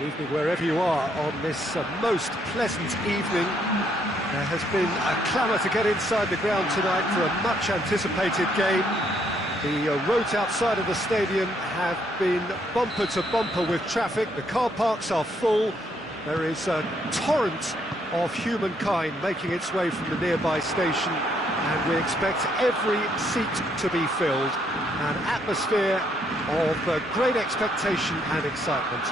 Good evening wherever you are on this most pleasant evening. There has been a clamour to get inside the ground tonight for a much-anticipated game. The roads outside of the stadium have been bumper to bumper with traffic. The car parks are full. There is a torrent of humankind making its way from the nearby station, and we expect every seat to be filled. An atmosphere of great expectation and excitement.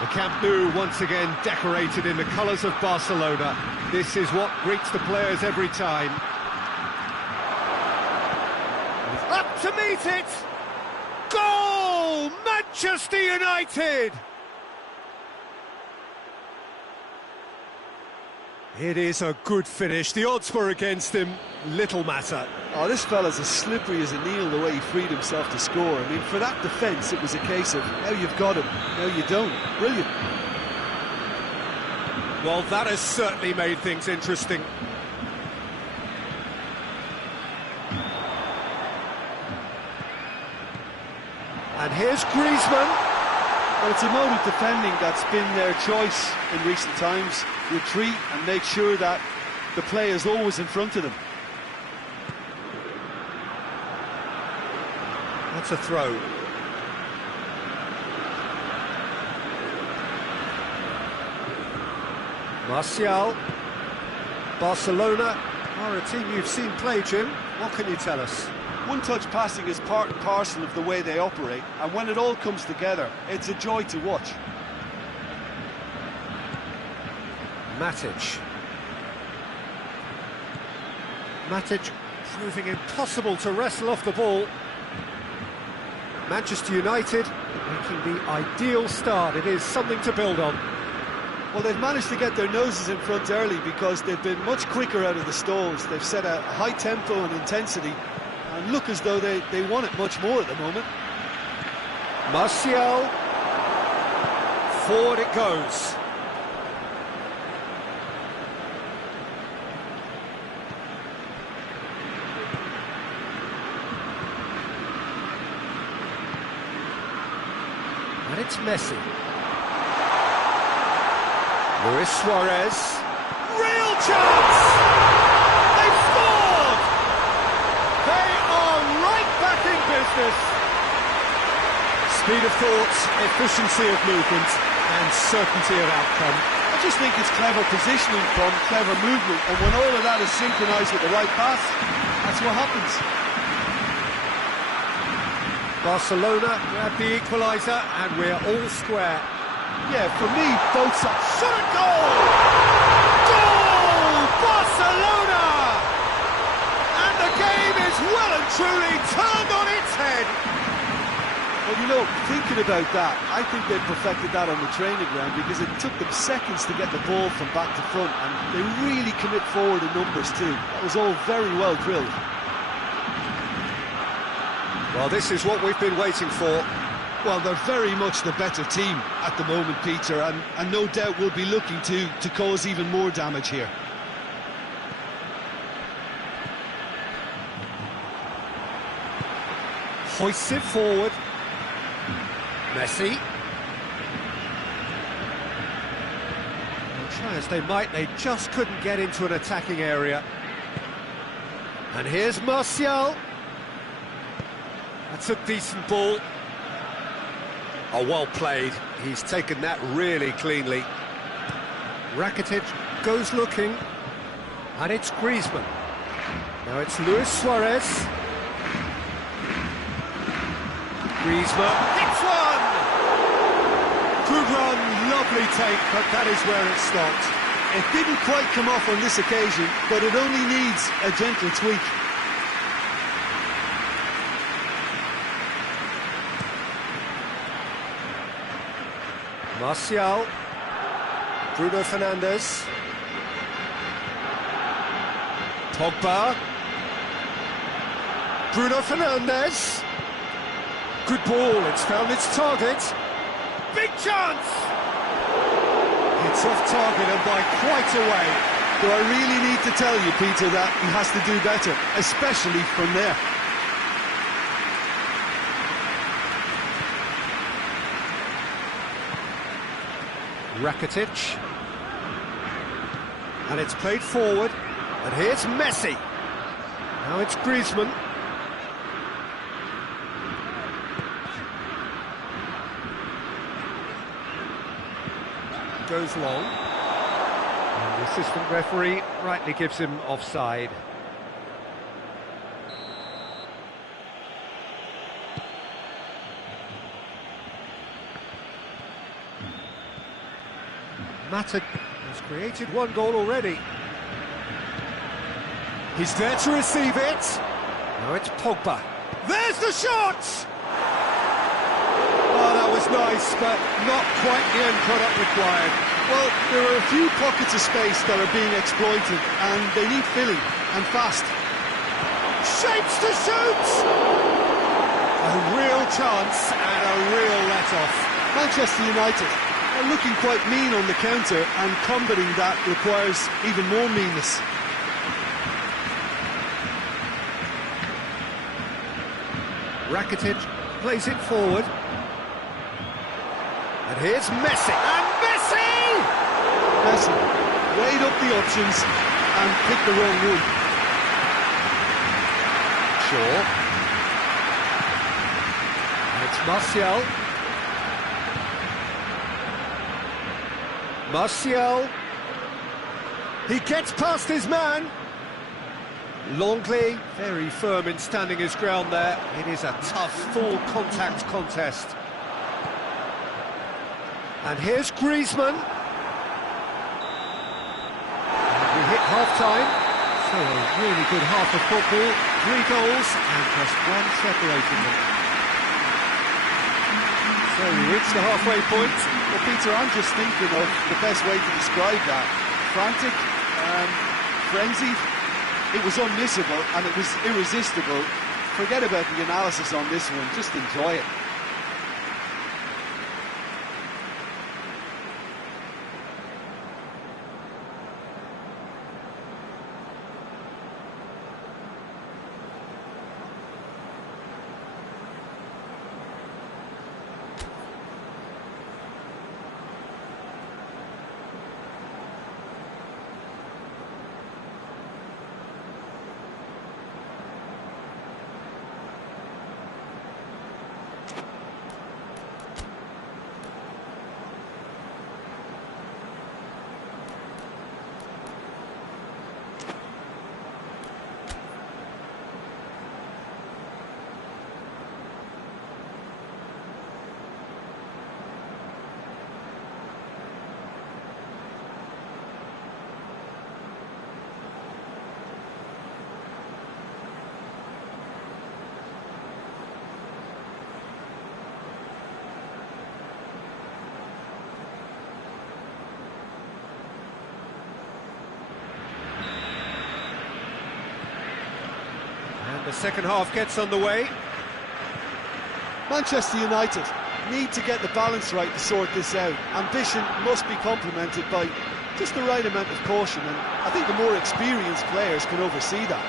The Camp Nou once again decorated in the colours of Barcelona. This is what greets the players every time. Up to meet it! Goal! Manchester United! It is a good finish. The odds were against him. Little matter. Oh, this fella's as slippery as a needle the way he freed himself to score. I mean, for that defence, it was a case of, now you've got him, now you don't. Brilliant. Well, that has certainly made things interesting. And here's Griezmann. Well, it's a mode of defending that's been their choice in recent times. Retreat and make sure that the play is always in front of them. That's a throw. Martial. Barcelona are a team you've seen play, Jim. What can you tell us? One-touch passing is part and parcel of the way they operate, and when it all comes together, it's a joy to watch. Matic. Matic proving impossible to wrestle off the ball. Manchester United making the ideal start. It is something to build on. Well, they've managed to get their noses in front early because they've been much quicker out of the stalls. They've set a high tempo and intensity and look as though they want it much more at the moment. Martial. Forward it goes. And it's Messi. Luis Suarez. Real chance! They've scored! They are right back in business. Speed of thought, efficiency of movement, and certainty of outcome. I just think it's clever positioning from clever movement, and when all of that is synchronised with the right pass, that's what happens. Barcelona grab the equaliser, and we're all square. Yeah, for me, both sides. Shot a goal! Goal! Barcelona! And the game is well and truly turned on its head. Well, you know, thinking about that, I think they perfected that on the training ground because it took them seconds to get the ball from back to front, and they really commit forward in numbers too. That was all very well drilled. Well, this is what we've been waiting for. Well, they're very much the better team at the moment, Peter, and no doubt will be looking to cause even more damage here. Hoists it forward. Messi. Well, try as they might, they just couldn't get into an attacking area. And here's Martial. That's a decent ball. Oh, well played. He's taken that really cleanly. Rakitic goes looking. And it's Griezmann. Now it's Luis Suarez. Griezmann hits one! Good run, lovely take, but that is where it stopped. It didn't quite come off on this occasion, but it only needs a gentle tweak. Martial, Bruno Fernandes, Pogba, Bruno Fernandes, good ball, it's found its target, big chance! It's off target and by quite a way. Do I really need to tell you, Peter, that he has to do better, especially from there? Rakitic. And it's played forward. And here's Messi. Now it's Griezmann. Goes long. And the assistant referee rightly gives him offside. Mata has created one goal already. He's there to receive it. Now it's Pogba. There's the shot! Oh, that was nice, but not quite the end product required. Well, there are a few pockets of space that are being exploited, and they need filling, and fast. Shapes to shoot! A real chance and a real let-off. Manchester United are looking quite mean on the counter, and combating that requires even more meanness. Rakitic plays it forward. And here's Messi. And Messi! Messi weighed up the options and picked the wrong one. Sure. And it's Martial. Martial. He gets past his man. Longley, very firm in standing his ground there. It is a tough, full-contact contest. And here's Griezmann. And we hit half-time. So a really good half of football. 3 goals and just one separating them. So we reach the halfway point. Well, Peter, I'm just thinking of the best way to describe that. Frantic, frenzied. It was unmissable and it was irresistible. Forget about the analysis on this one, just enjoy it. The second half gets underway. Manchester United need to get the balance right to sort this out. Ambition must be complemented by just the right amount of caution, and I think the more experienced players can oversee that.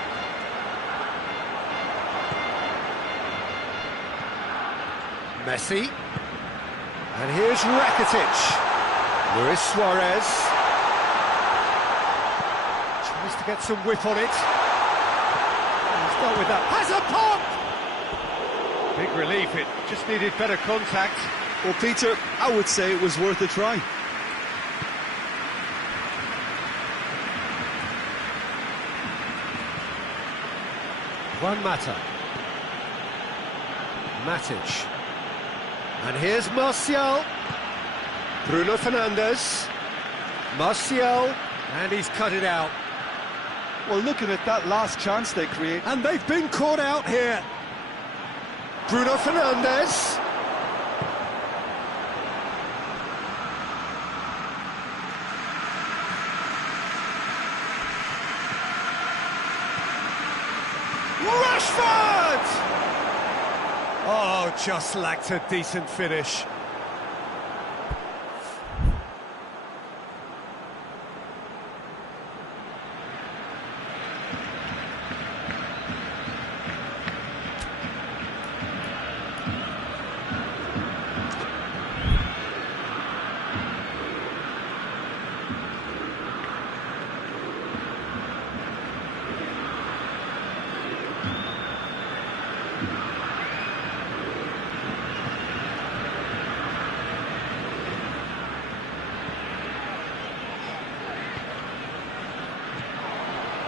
Messi. And here's Rakitic. Luis Suarez. Tries to get some whip on it. Start with that. Has a pop! Big relief, it just needed better contact. Well, Peter, I would say it was worth a try. Juan Mata. Matic. And here's Martial. Bruno Fernandes. Martial. And he's cut it out. Well, looking at that last chance they create. And they've been caught out here. Bruno Fernandes. Rashford! Oh, just lacked a decent finish.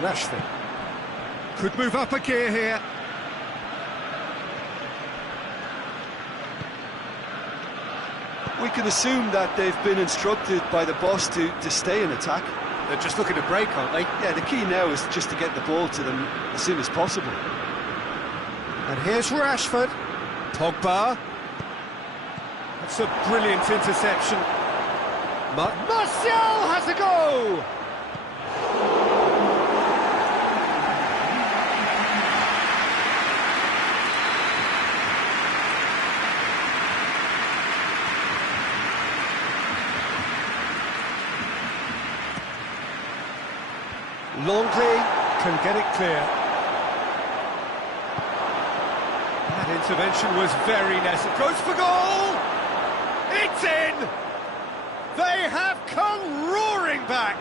Rashford. Could move up a gear here. We can assume that they've been instructed by the boss to stay in attack. They're just looking to break, aren't they? Yeah, the key now is just to get the ball to them as soon as possible. And here's Rashford. Pogba. That's a brilliant interception. Martial has a go! Longley can get it clear. That intervention was very necessary. Goes for goal! It's in! They have come roaring back!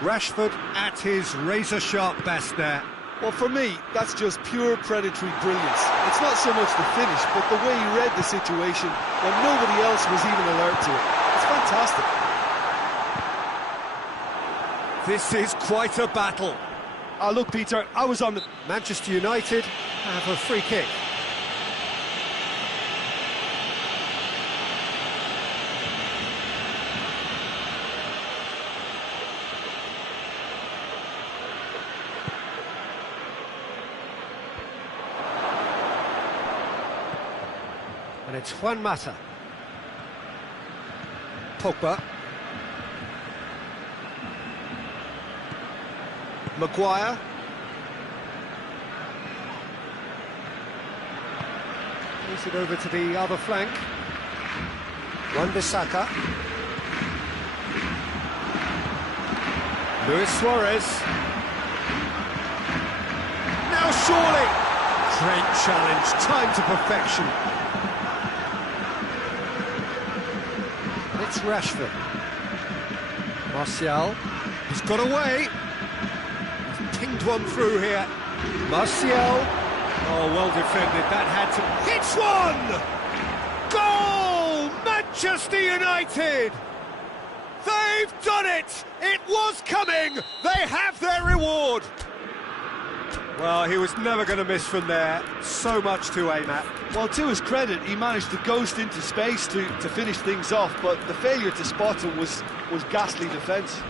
Rashford at his razor-sharp best there. Well, for me, that's just pure predatory brilliance. It's not so much the finish, but the way he read the situation when nobody else was even alert to it. It's fantastic. This is quite a battle. Look, Peter, I was on the... Manchester United have a free kick. And it's Juan Mata. Pogba. Maguire. Moves it over to the other flank. Wan-Bissaka. Luis Suarez. Now surely! Great challenge, time to perfection. It's Rashford. Martial. He's got away. Pinged one through here. Martial. Oh, well defended. That had to... Hits one! Goal! Manchester United! They've done it! It was coming! They have their reward! Well, he was never going to miss from there. So much to aim at. Well, to his credit, he managed to ghost into space to finish things off, but the failure to spot him was ghastly defence.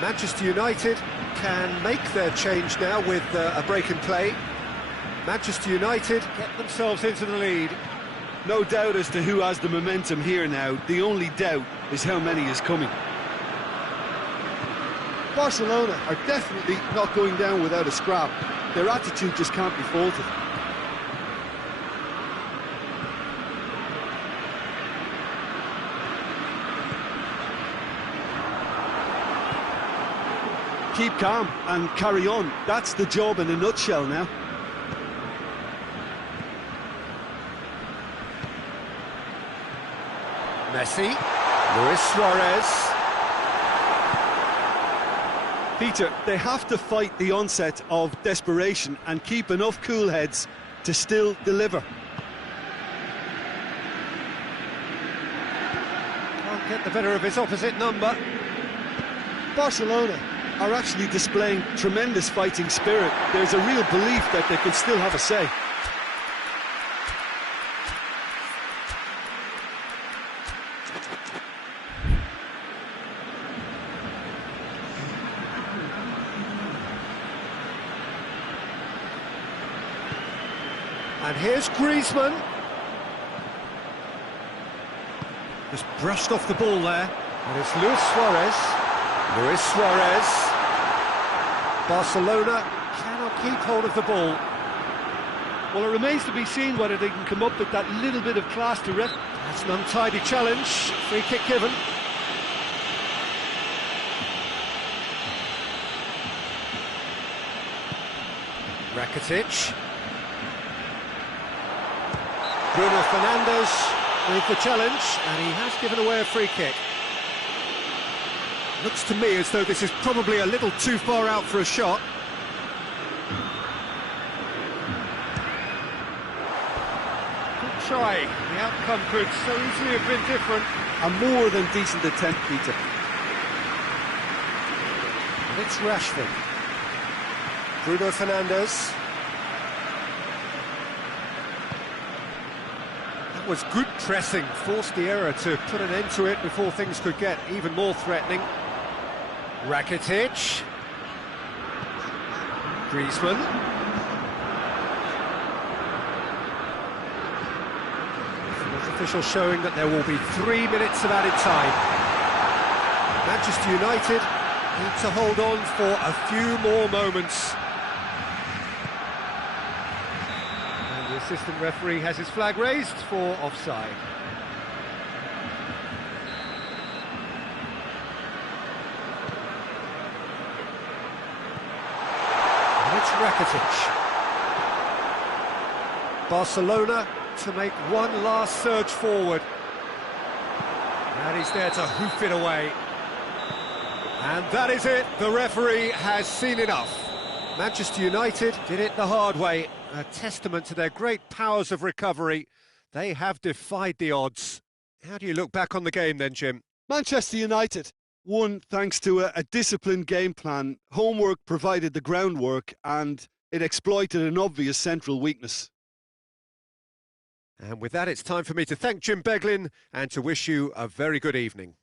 Manchester United can make their change now with a break in play. Manchester United get themselves into the lead. No doubt as to who has the momentum here now. The only doubt is how many is coming. Barcelona are definitely not going down without a scrap. Their attitude just can't be faulted. Keep calm and carry on. That's the job in a nutshell now. Messi. Luis Suarez. Peter, they have to fight the onset of desperation and keep enough cool heads to still deliver. Can't get the better of his opposite number. Barcelona are actually displaying tremendous fighting spirit. There's a real belief that they can still have a say. And here's Griezmann. Just brushed off the ball there. And it's Luis Suarez. Luis Suarez. Barcelona cannot keep hold of the ball. Well, it remains to be seen whether they can come up with that little bit of class to ref. That's an untidy challenge. Free kick given. Rakitic. Bruno Fernandes with the challenge, and he has given away a free kick. Looks to me as though this is probably a little too far out for a shot. Good try. The outcome could so easily have been different. A more than decent attempt, Peter. And it's Rashford. Bruno Fernandes. That was good pressing, forced the error to put an end to it before things could get even more threatening. Rakitic. Griezmann. Official showing that there will be 3 minutes of added time. Manchester United need to hold on for a few more moments. And the assistant referee has his flag raised for offside. And it's Rakitic. Barcelona to make one last surge forward. And he's there to hoof it away. And that is it, the referee has seen enough. Manchester United did it the hard way, a testament to their great powers of recovery. They have defied the odds. How do you look back on the game then, Jim? Manchester United won thanks to a disciplined game plan. Homework provided the groundwork and it exploited an obvious central weakness. And with that, it's time for me to thank Jim Beglin and to wish you a very good evening.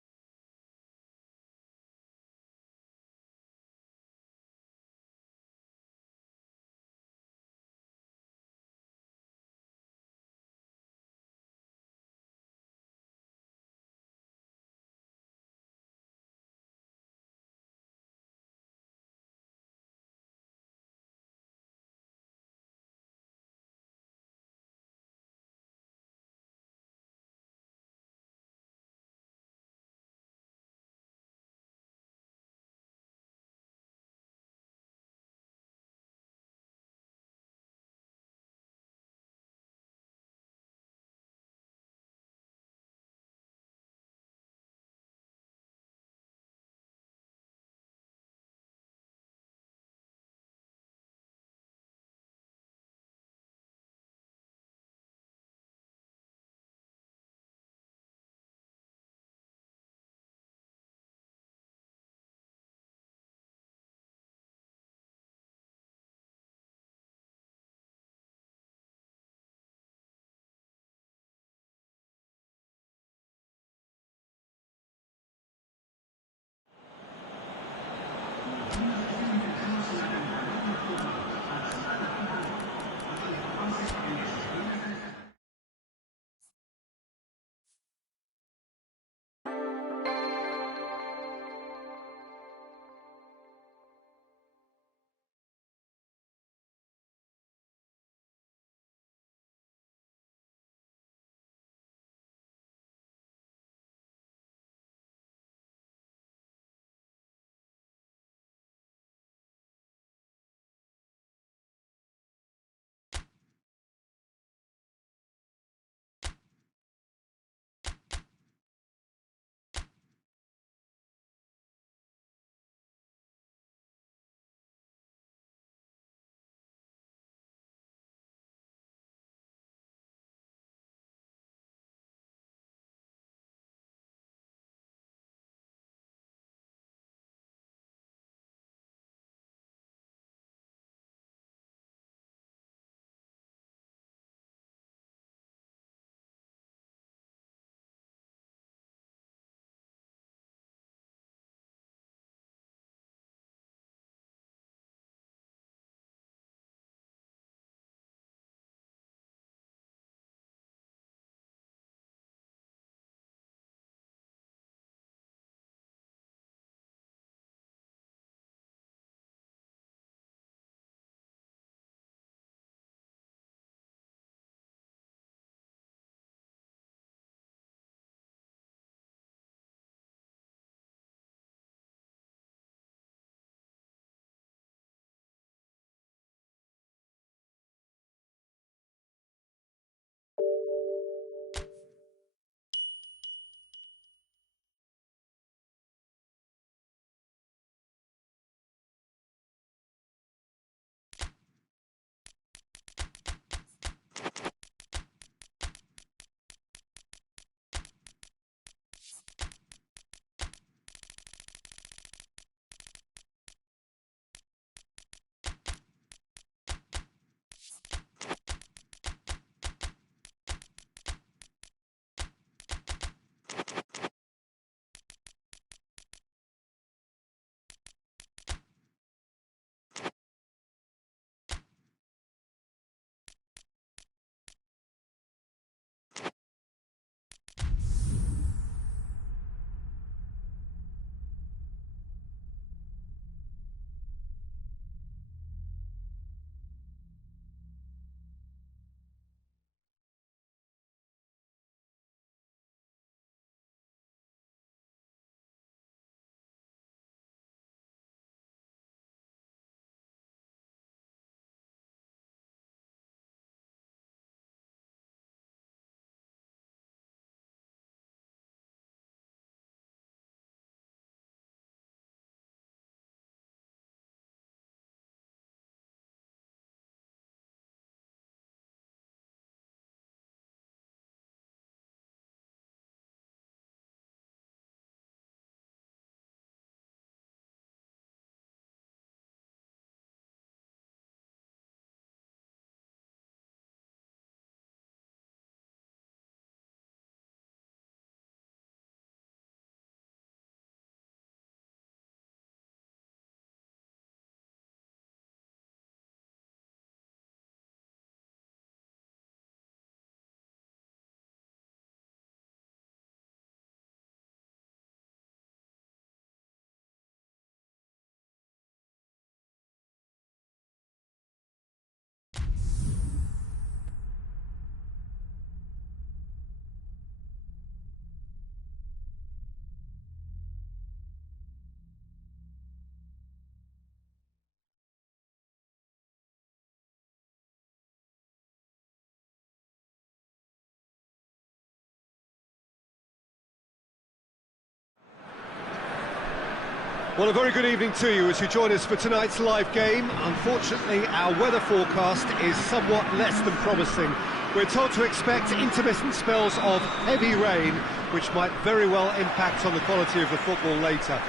Well, a very good evening to you as you join us for tonight's live game. Unfortunately, our weather forecast is somewhat less than promising. We're told to expect intermittent spells of heavy rain, which might very well impact on the quality of the football later.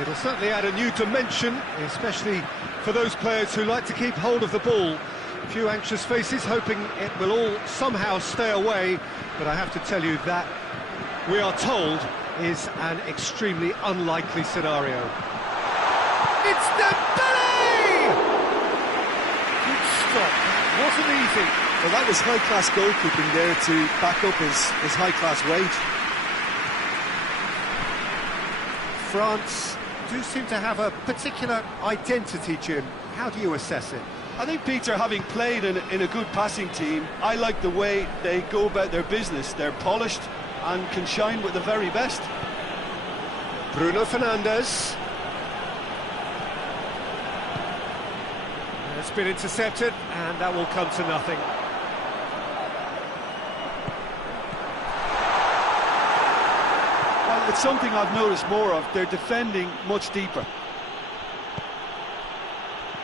It'll certainly add a new dimension, especially for those players who like to keep hold of the ball. A few anxious faces hoping it will all somehow stay away, but I have to tell you that we are told is an extremely unlikely scenario. It's Dembele! Good stop. Wasn't easy. Well, that was high-class goalkeeping there to back up his high-class weight. France do seem to have a particular identity, Jim. How do you assess it? I think, Peter, having played in a good passing team, I like the way they go about their business. They're polished and can shine with the very best. Bruno Fernandes. It's been intercepted, and that will come to nothing. Well, it's something I've noticed more of. They're defending much deeper.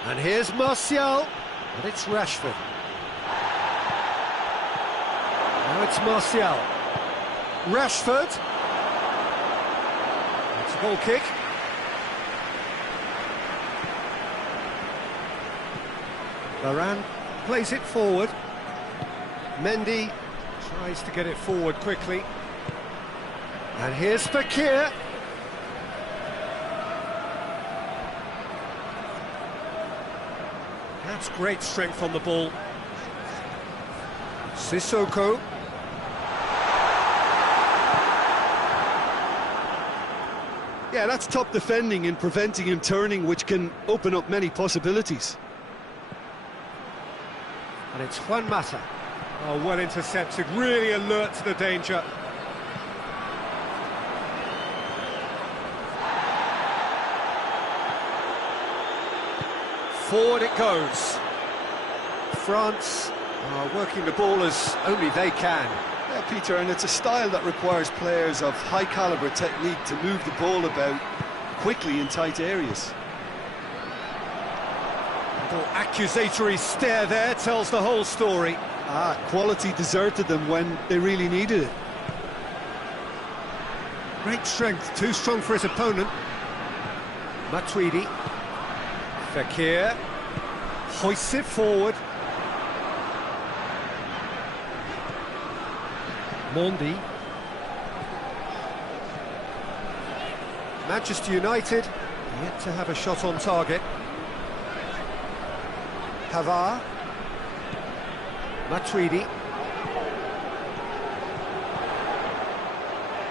And here's Martial, and it's Rashford. Now it's Martial. Rashford. It's a goal kick. Varane plays it forward. Mendy tries to get it forward quickly. And here's Fekir. That's great strength on the ball. Sissoko. Yeah, that's top defending and preventing him turning, which can open up many possibilities. And it's Juan Mata. Oh, well intercepted, really alert to the danger. Forward it goes. France are working the ball as only they can. Yeah, Peter, and it's a style that requires players of high calibre technique to move the ball about quickly in tight areas. A little accusatory stare there tells the whole story. Quality deserted them when they really needed it. Great strength, too strong for his opponent. Matuidi. Fekir hoists it forward. Mondi. Manchester United yet to have a shot on target. Pavard. Matuidi.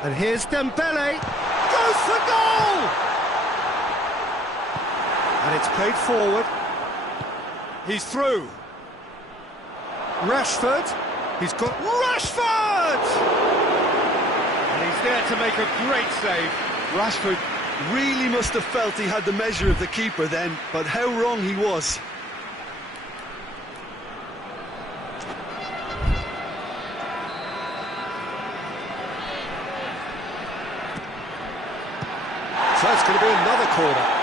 And here's Dembele. Goes for goal! And it's played forward. He's through. Rashford. He's got Rashford! And he's there to make a great save. Rashford really must have felt he had the measure of the keeper then, but how wrong he was. So it's going to be another corner.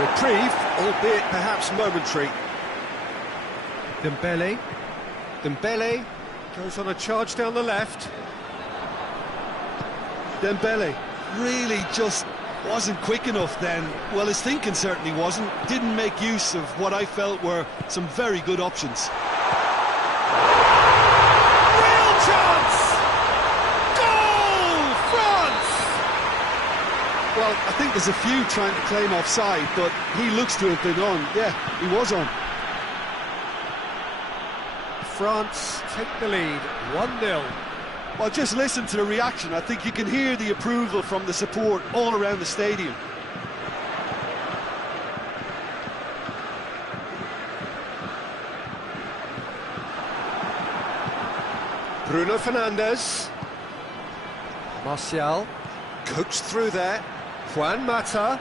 Reprieve, albeit perhaps momentary. Dembele goes on a charge down the left. Dembele really just wasn't quick enough then. Well, his thinking certainly wasn't. Didn't make use of what I felt were some very good options. Real chance! Goal! France! Well, I think there's a few trying to claim offside, but he looks to have been on. Yeah, he was on. France take the lead, 1-0. Well, just listen to the reaction. I think you can hear the approval from the support all around the stadium. Bruno Fernandes. Martial coaxed through there. Juan Mata.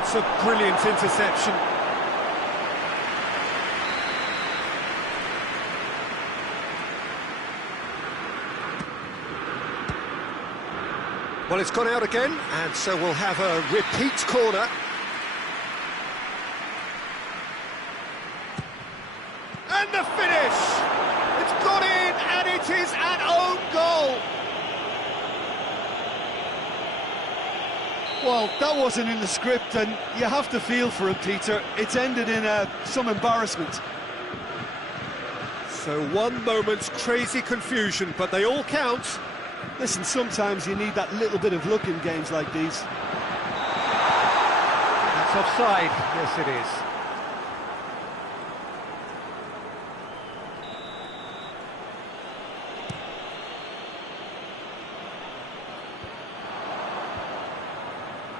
It's a brilliant interception. Well, it's gone out again, and so we'll have a repeat corner. And the finish! It's gone in, and it is an own goal! Well, that wasn't in the script, and you have to feel for it, Peter. It's ended in some embarrassment. So one moment's crazy confusion, but they all count. Listen, sometimes you need that little bit of luck in games like these. That's offside. Yes, it is.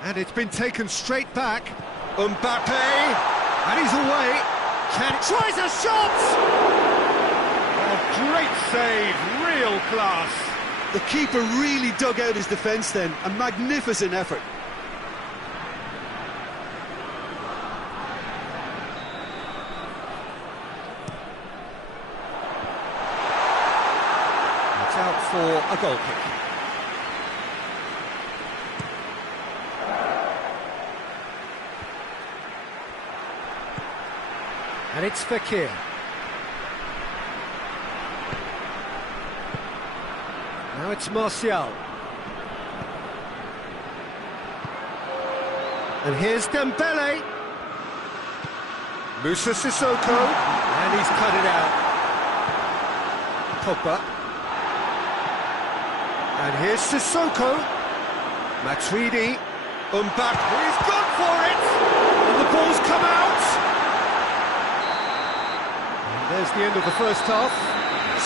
And it's been taken straight back. Mbappe, and he's away. Tries a shot! Oh, great save, real class. The keeper really dug out his defence then. A magnificent effort. It's out for a goal kick. And it's Fekir. Now it's Martial. And here's Dembele. Moussa Sissoko. And he's cut it out. Pogba. And here's Sissoko. Matuidi. Mbappe. He's gone for it! And the ball's come out! There's the end of the first half.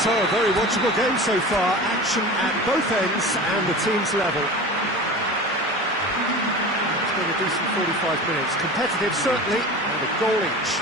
So, a very watchable game so far. Action at both ends and the team's level. It's been a decent 45 minutes. Competitive, certainly, and a goal each.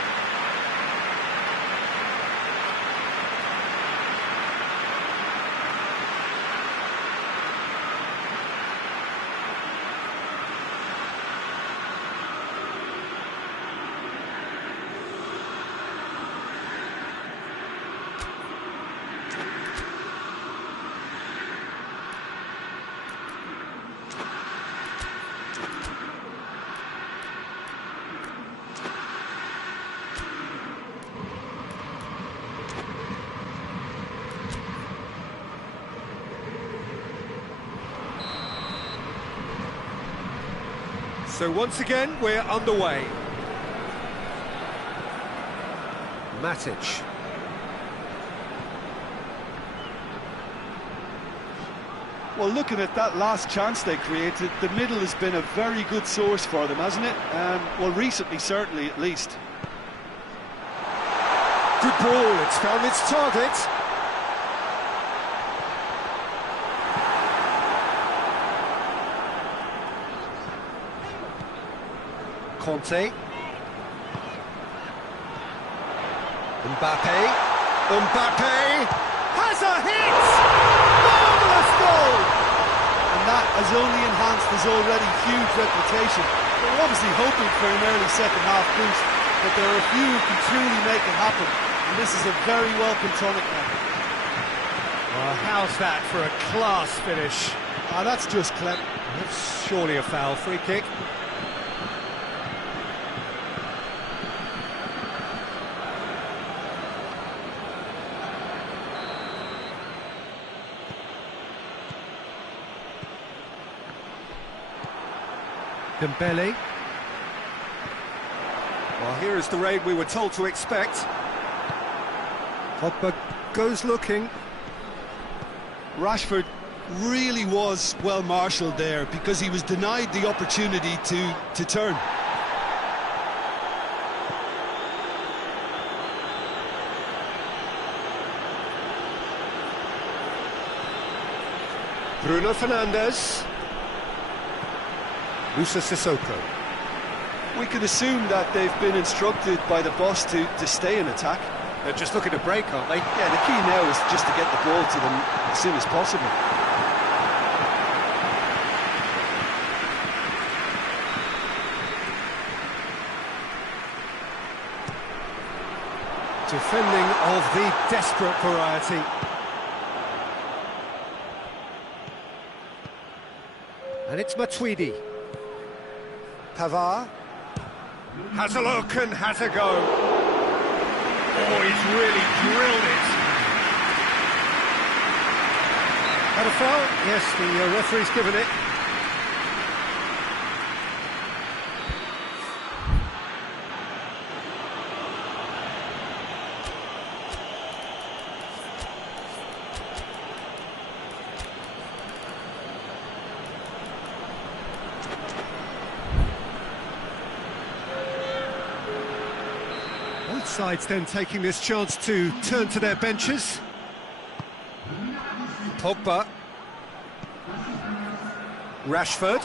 So once again, we're underway. Matic. Well, looking at that last chance they created, the middle has been a very good source for them, hasn't it? Well, recently, certainly, at least. Good ball, it's found its target. Conte. Mbappe. Mbappe has a hit! Marvellous goal! And that has only enhanced his already huge reputation. They're obviously hoping for an early second-half boost, but there are a few who can truly make it happen, and this is a very welcome tonic now. Well, how's that for a class finish? That's just clever. That's surely a foul. Free kick. Dembele. Well, here is the raid we were told to expect. Pogba goes looking. Rashford really was well marshalled there because he was denied the opportunity to turn. Bruno Fernandes. Moussa Sissoko. We could assume that they've been instructed by the boss to stay in attack. They're just looking to break, aren't they? Yeah, the key now is just to get the ball to them as soon as possible. Defending of the desperate variety. And it's Matuidi. Pavard. Has a look and has a go. Oh, he's really drilled it. Had a foul? Yes, the referee's given it. Both sides then taking this chance to turn to their benches. Pogba. Rashford.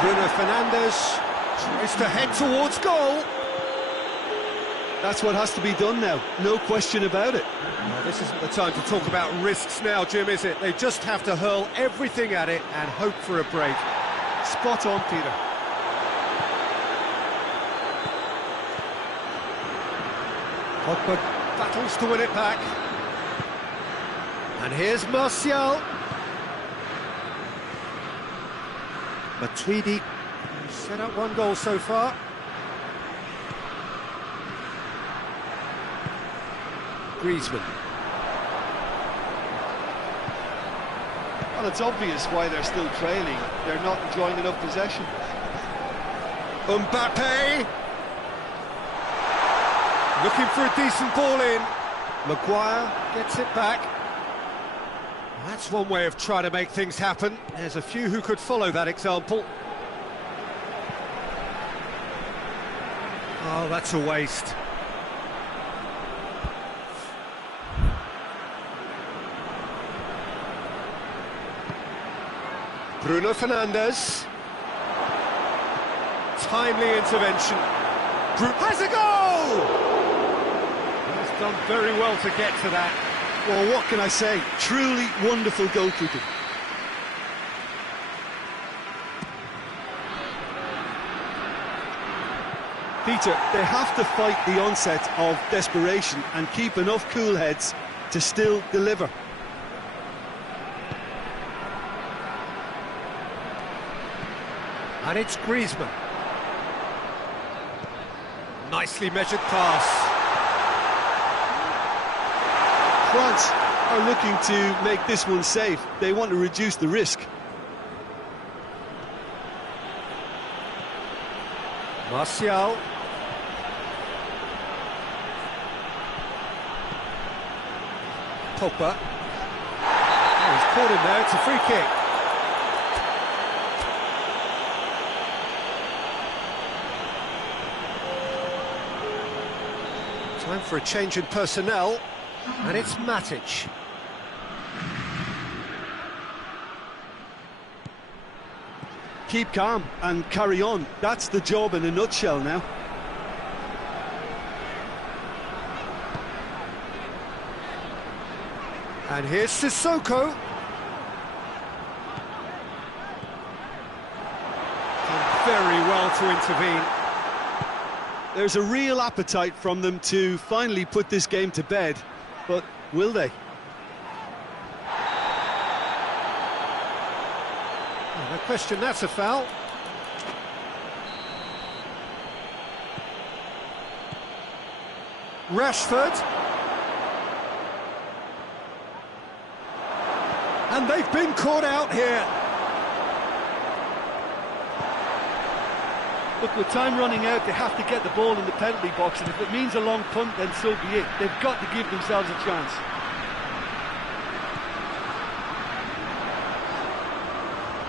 Bruno Fernandes tries to head towards goal. That's what has to be done now, no question about it. Well, this isn't the time to talk about risks now, Jim, is it? They just have to hurl everything at it and hope for a break. Spot on, Peter. Pogba battles to win it back. And here's Martial. Matuidi set up one goal so far. Griezmann. Well, it's obvious why they're still trailing. They're not enjoying enough possession. Mbappe! Looking for a decent ball in. Maguire gets it back. That's one way of trying to make things happen. There's a few who could follow that example. Oh, that's a waste. Bruno Fernandes. Timely intervention. Has a goal! He's done very well to get to that. Well, what can I say? Truly wonderful goalkeeping. Peter, they have to fight the onset of desperation and keep enough cool heads to still deliver. And it's Griezmann. Nicely measured pass. France are looking to make this one safe. They want to reduce the risk. Martial. Pogba. Oh, he's caught him there, it's a free kick. Time for a change in personnel, and it's Matic. Keep calm and carry on. That's the job in a nutshell now. And here's Sissoko. Done very well to intervene. There's a real appetite from them to finally put this game to bed, but will they? No question, that's a foul. Rashford. And they've been caught out here. Look, with time running out, they have to get the ball in the penalty box, and if it means a long punt, then so be it. They've got to give themselves a chance.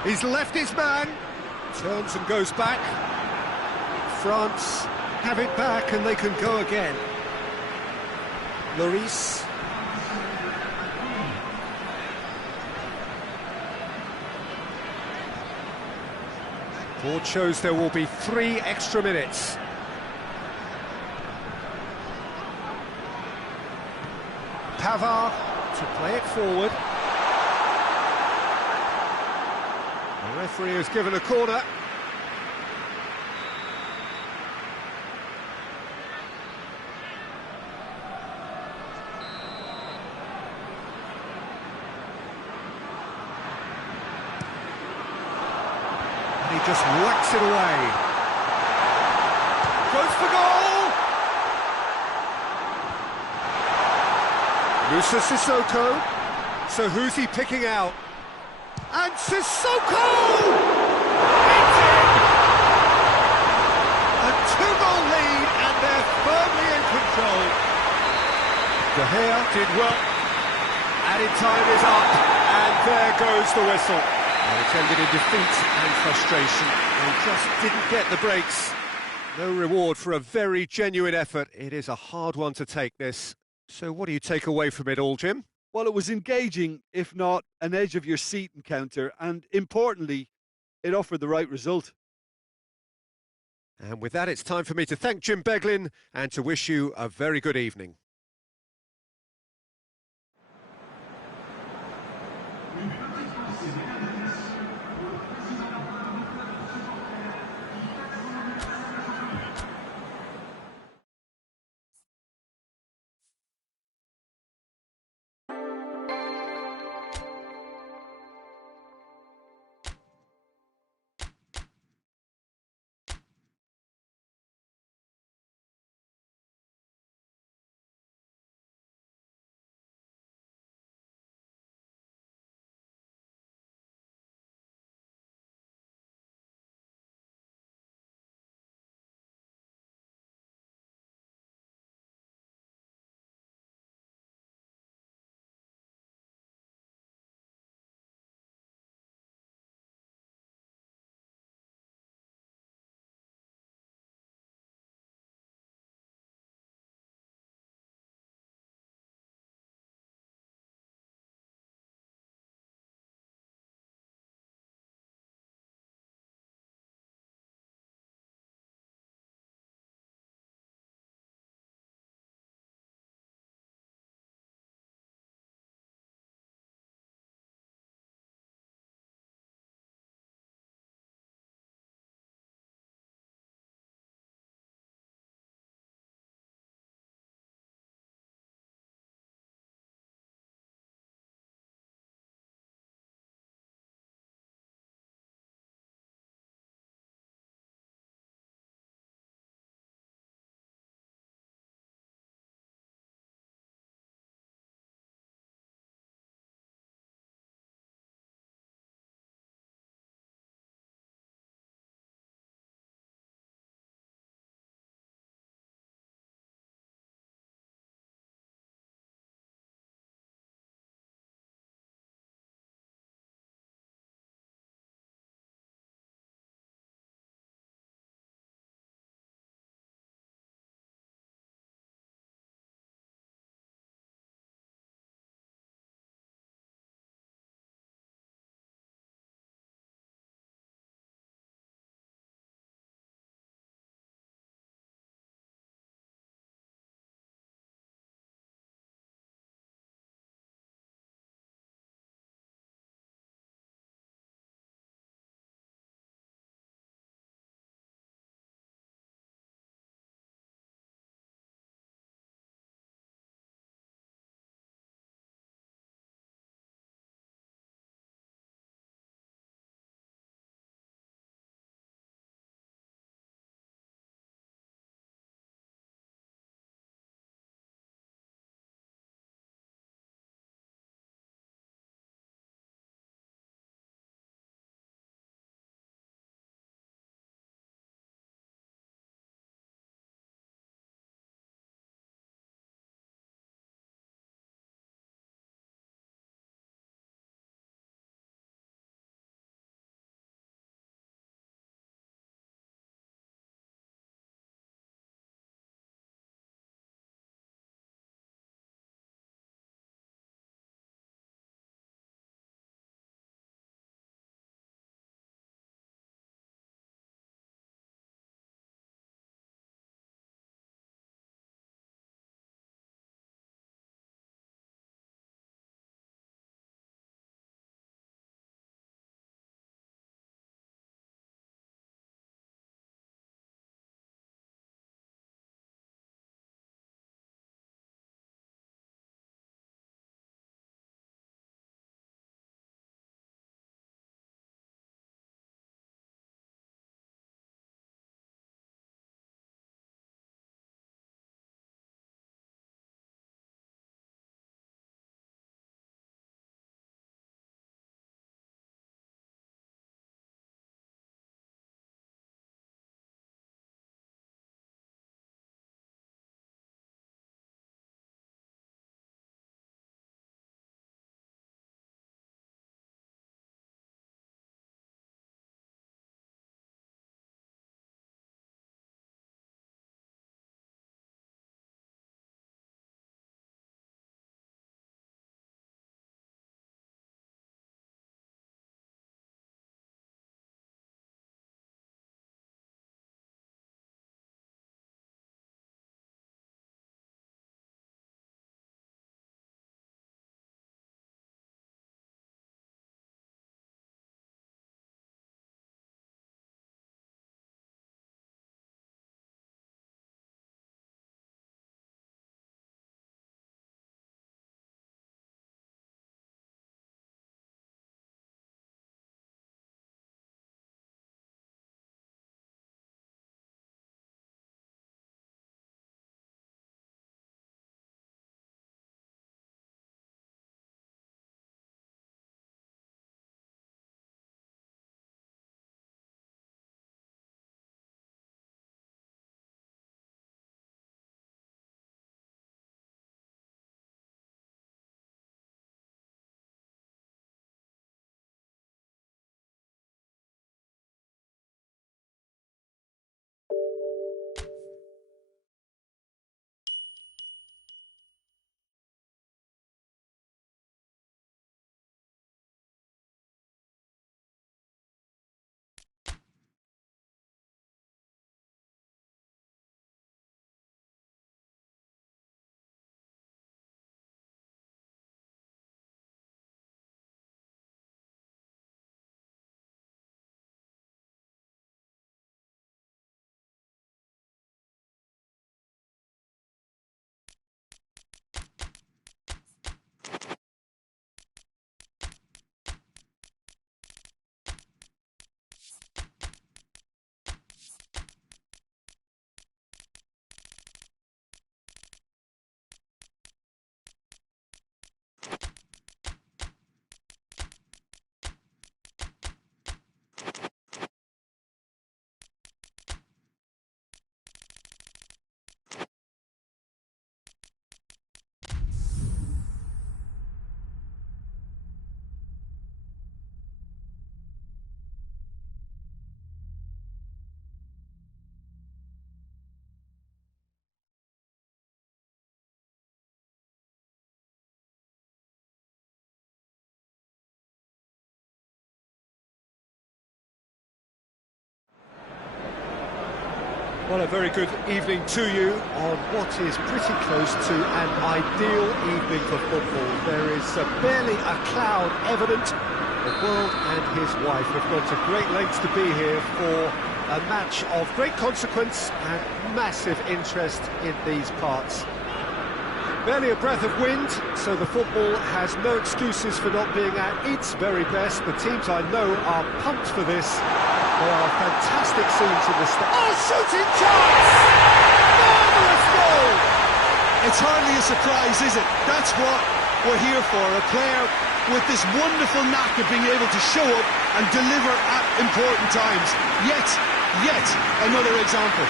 He's left his man. Turns and goes back. France have it back and they can go again. Lloris. Board shows there will be 3 extra minutes. Pavard to play it forward. The referee has given a corner. just whacks it away. Goes for goal! Moussa Sissoko. So who's he picking out? And Sissoko! It's in! A two-goal lead, and they're firmly in control. De Gea did well. Added time is up, and there goes the whistle. And it's ended in defeat and frustration. They just didn't get the breaks. No reward for a very genuine effort. It is a hard one to take, this. So what do you take away from it all, Jim? Well, it was engaging, if not an edge-of-your-seat encounter, and importantly, it offered the right result. And with that, it's time for me to thank Jim Beglin and to wish you a very good evening. Well, a very good evening to you on what is pretty close to an ideal evening for football. There is barely a cloud evident. The world and his wife have gone to great lengths to be here for a match of great consequence and massive interest in these parts. Barely a breath of wind, so the football has no excuses for not being at its very best. The teams I know are pumped for this. There are fantastic scenes in the Oh, shooting chance! Marvellous goal! It's hardly a surprise, is it? That's what we're here for, a player with this wonderful knack of being able to show up and deliver at important times. Yet another example.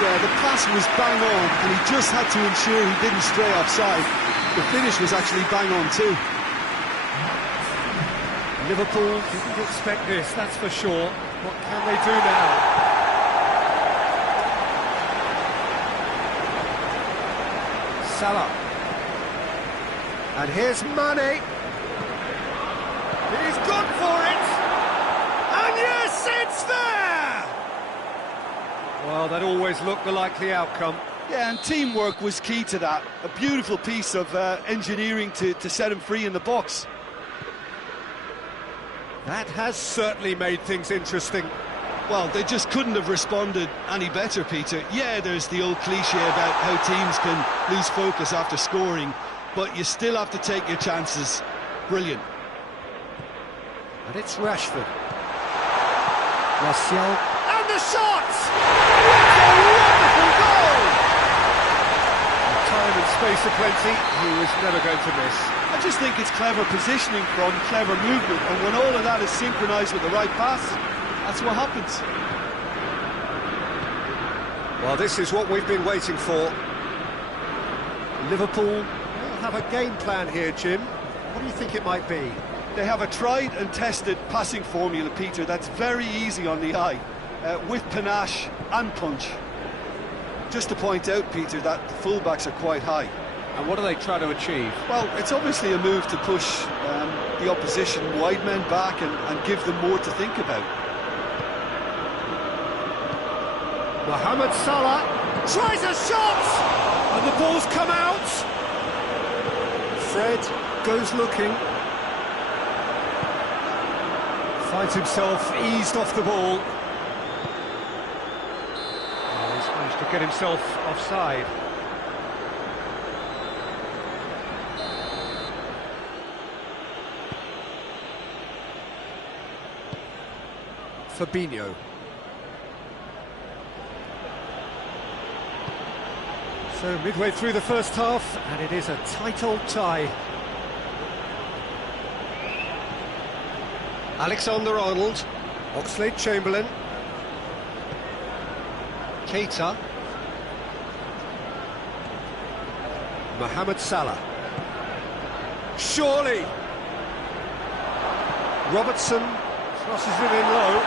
Yeah, the pass was bang on, and he just had to ensure he didn't stray offside. The finish was actually bang on too. Liverpool didn't expect this, that's for sure. What can they do now? Salah. And here's Mane. He's gone for it! And yes, it's there! Well, that always looked the likely outcome. Yeah, and teamwork was key to that. A beautiful piece of engineering to set him free in the box. That has certainly made things interesting. Well, they just couldn't have responded any better, Peter. Yeah, there's the old cliche about how teams can lose focus after scoring, but you still have to take your chances. Brilliant. And it's Rashford. Martial. And the shot! What a wonderful goal! Time and space aplenty, he was never going to miss. I just think it's clever positioning from clever movement, and when all of that is synchronised with the right pass, that's what happens. Well, this is what we've been waiting for. Liverpool will have a game plan here, Jim. What do you think it might be? They have a tried and tested passing formula, Peter, that's very easy on the eye, with panache and punch. Just to point out, Peter, that the fullbacks are quite high. And what do they try to achieve? Well, it's obviously a move to push the opposition wide men back and give them more to think about. Mohamed Salah tries a shot! And the ball's come out! Fred goes looking. Finds himself eased off the ball. Oh, he's managed to get himself offside. Fabinho. So midway through the first half, and it is a tight old tie. Alexander-Arnold, Oxlade-Chamberlain, Keita, Mohamed Salah, surely, Robertson crosses it in low,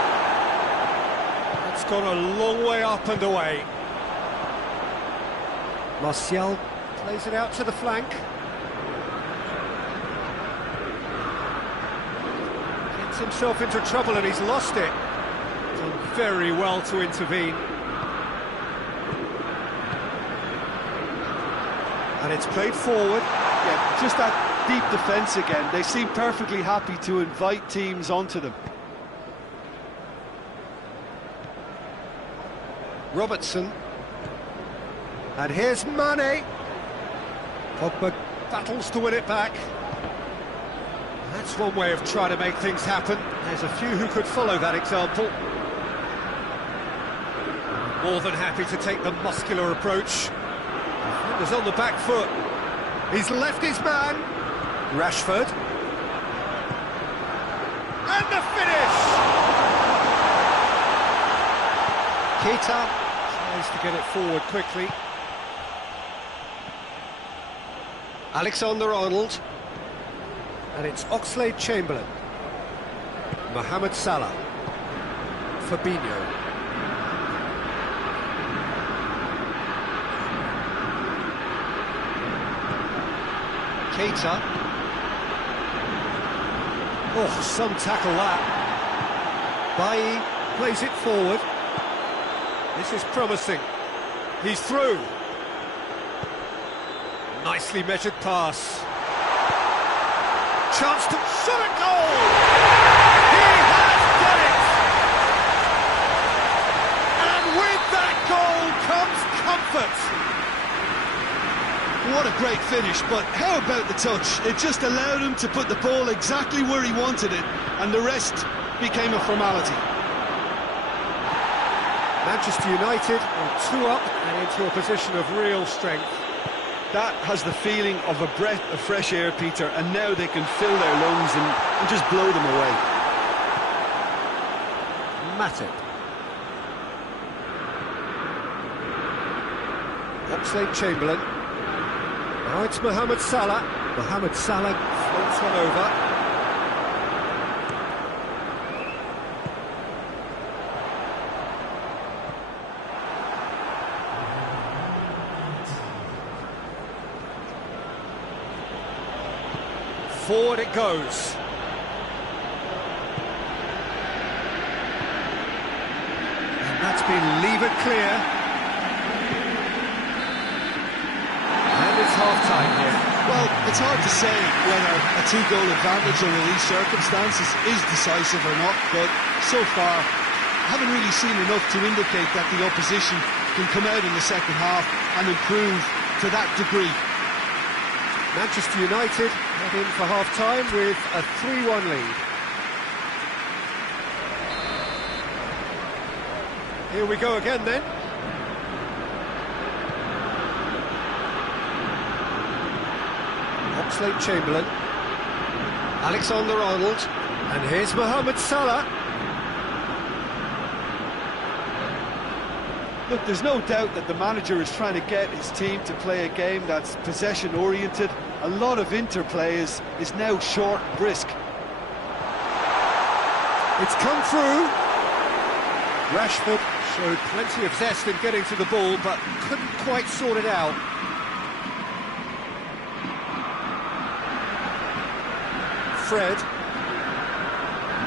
that's gone a long way up and away. Martial plays it out to the flank. Gets himself into trouble and he's lost it. Done very well to intervene. And it's played forward. Yeah, just that deep defence again. They seem perfectly happy to invite teams onto them. Robertson. And here's Mane. Pogba battles to win it back. That's one way of trying to make things happen. There's a few who could follow that example. More than happy to take the muscular approach. Defender's on the back foot. He's left his man. Rashford. And the finish! Keita tries to get it forward quickly. Alexander-Arnold. And it's Oxlade-Chamberlain. Mohamed Salah. Fabinho. Keita. Oh, some tackle that. Bailly plays it forward. This is promising. He's through. Nicely measured pass. Chance to shot a goal! He has done it! And with that goal comes comfort. What a great finish, but how about the touch? It just allowed him to put the ball exactly where he wanted it, and the rest became a formality. Manchester United are 2 up and into a position of real strength. That has the feeling of a breath of fresh air, Peter, and now they can fill their lungs and just blow them away. Matip. Oxlade-Chamberlain. Now it's Mohamed Salah. Mohamed Salah floats one over. Forward it goes. And that's been levered clear. And it's half-time here. Well, it's hard to say whether a 2-goal advantage under these circumstances is decisive or not, but so far, I haven't really seen enough to indicate that the opposition can come out in the second half and improve to that degree. Manchester United head in for half-time with a 3-1 lead. Here we go again then. Oxlade-Chamberlain. Alexander-Arnold. And here's Mohamed Salah. Look, there's no doubt that the manager is trying to get his team to play a game that's possession-oriented. A lot of interplay is now short and brisk. It's come through. Rashford showed plenty of zest in getting to the ball, but couldn't quite sort it out. Fred.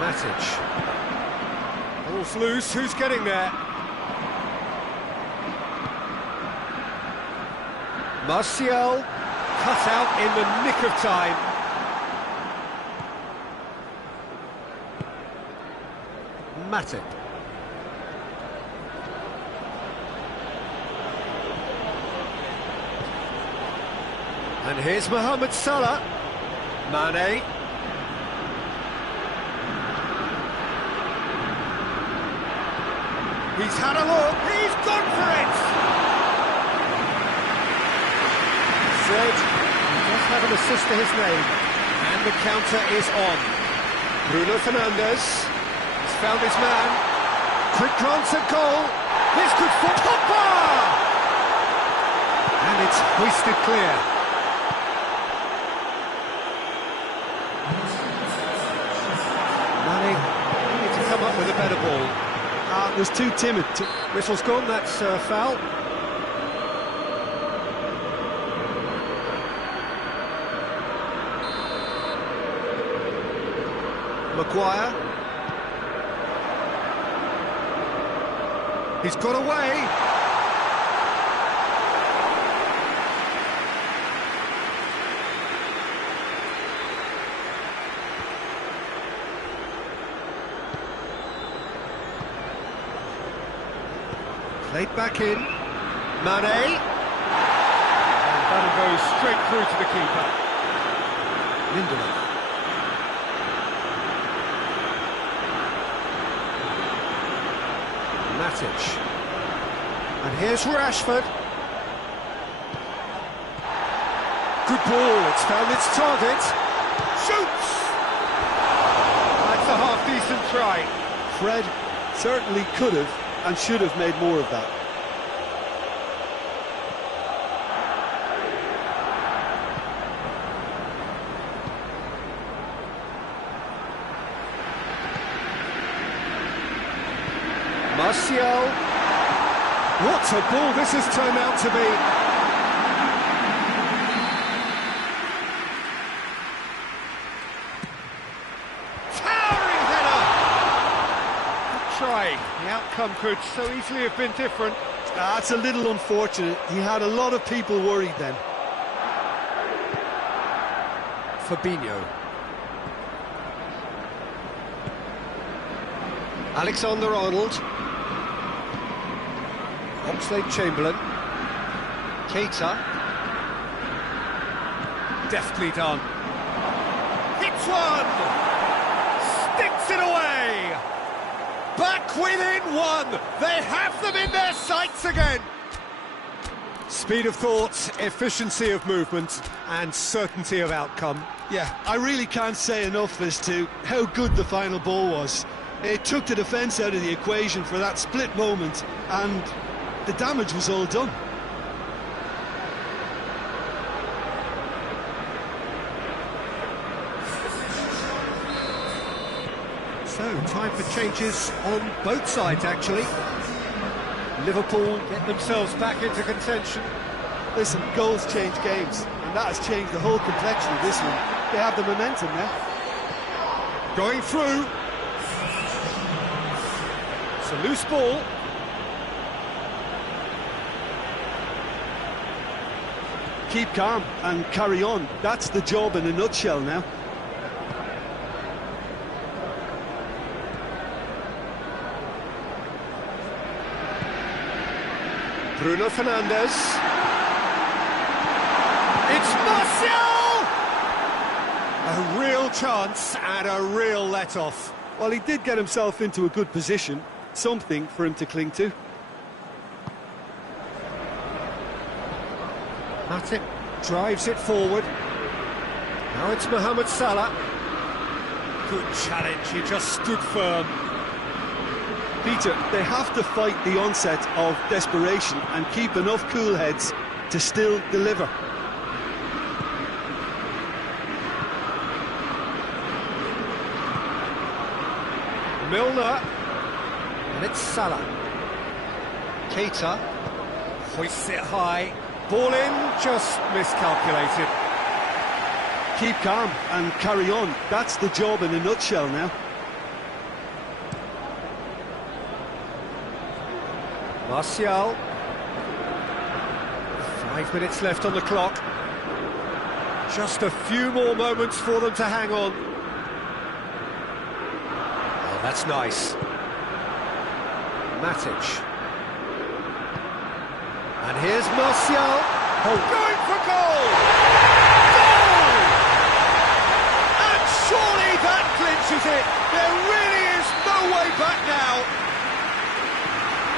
Matic. Ball's loose, who's getting there? Martial, cut out in the nick of time. Matip. And here's Mohamed Salah. Mane. He's had a look, he's gone for it! Fred does have an assist to his name, and the counter is on. Bruno Fernandes has found his man. Quick glance at goal. This could fall. Pogba! And it's hoisted clear. Mane needs to come up with a better ball. It was too timid. Whistle's gone, that's foul. Maguire. He's got away. Played back in. Mane. And that'll go straight through to the keeper. Lindelof. Matic. And here's Rashford. Good ball, it's found its target. Shoots! That's a half-decent try. Fred certainly could have and should have made more of that. Martial. What a ball this has turned out to be. Towering header. outcome could so easily have been different. That's a little unfortunate. He had a lot of people worried then. Fabinho. Alexander-Arnold. Oxlade-Chamberlain. Keita. Deftly done. Hits one! Sticks it away! Back within one! They have them in their sights again! Speed of thought, efficiency of movement, and certainty of outcome. Yeah, I really can't say enough as to how good the final ball was. It took the defence out of the equation for that split moment, and the damage was all done. So, time for changes on both sides, actually. Liverpool get themselves back into contention. Listen, goals change games, and that has changed the whole complexion of this one. They have the momentum now. Going through. It's a loose ball. Keep calm and carry on. That's the job in a nutshell now. Bruno Fernandes. It's Martial! A real chance and a real let-off. Well, he did get himself into a good position, something for him to cling to. Matip drives it forward. Now it's Mohamed Salah. Good challenge, he just stood firm. Peter, they have to fight the onset of desperation and keep enough cool heads to still deliver. Milner. And it's Salah. Keita. Hoists it high. Ball in, just miscalculated. Keep calm and carry on. That's the job in a nutshell now. Martial. 5 minutes left on the clock. Just a few more moments for them to hang on. Oh, that's nice. Matic. And here's Martial. Oh, going for goal! Goal! And surely that clinches it. There really is no way back now.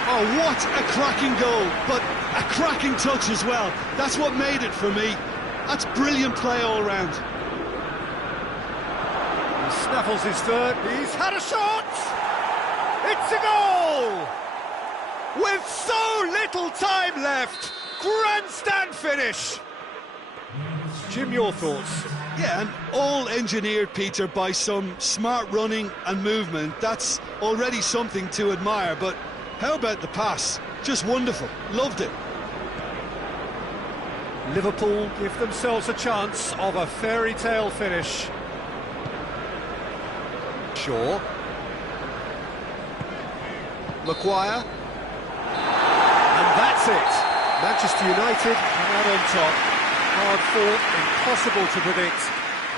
Oh, what a cracking goal, but a cracking touch as well. That's what made it for me. That's brilliant play all round. He snaffles his third. He's had a shot! It's a goal! With so little time left, grandstand finish. Jim, your thoughts? Yeah, and all engineered, Peter, by some smart running and movement. That's already something to admire, but how about the pass? Just wonderful. Loved it. Liverpool give themselves a chance of a fairy tale finish. Shaw. Maguire. And that's it. Manchester United come out on top. Hard fought, impossible to predict.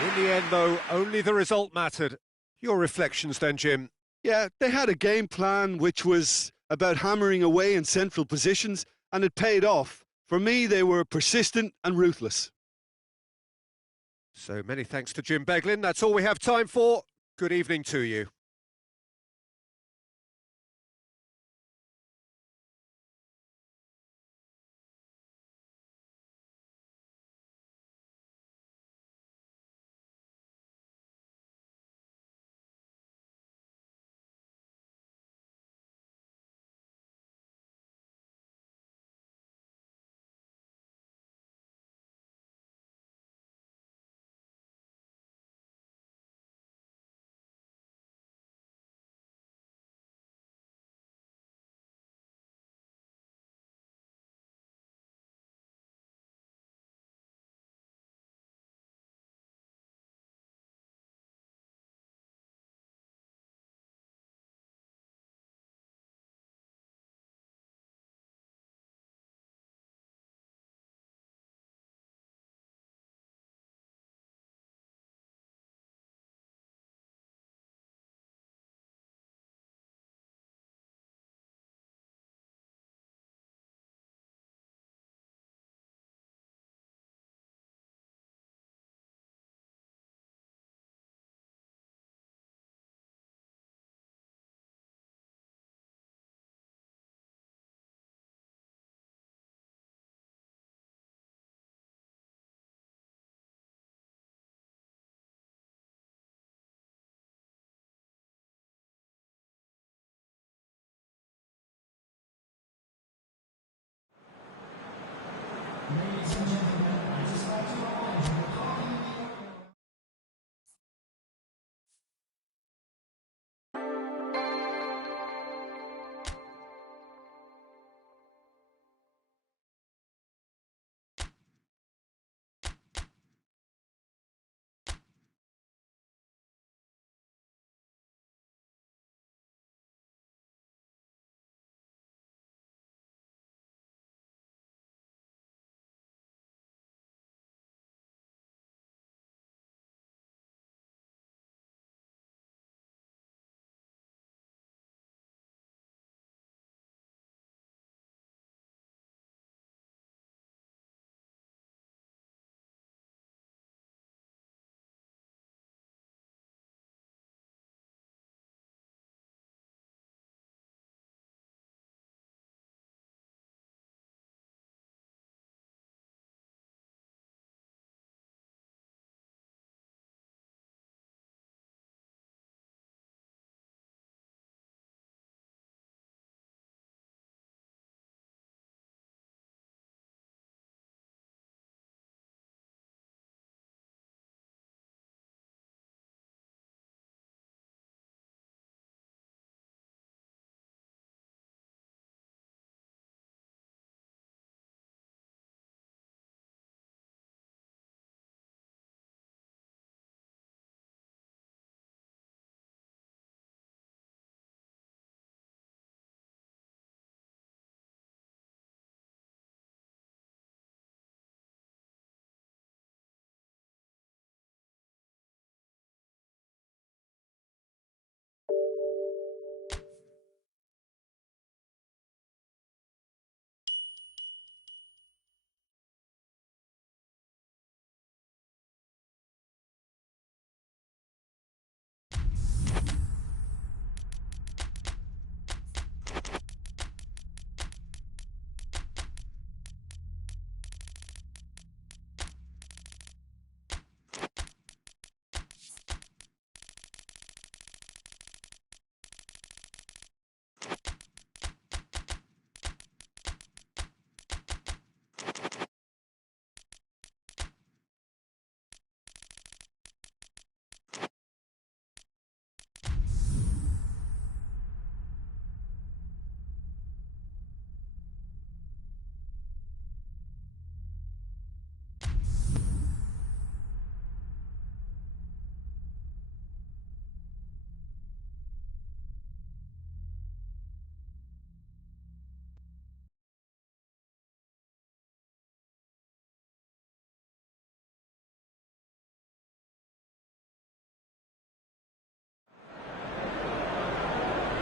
In the end, though, only the result mattered. Your reflections then, Jim? Yeah, they had a game plan which was about hammering away in central positions, and it paid off. For me, they were persistent and ruthless. So many thanks to Jim Beglin. That's all we have time for. Good evening to you.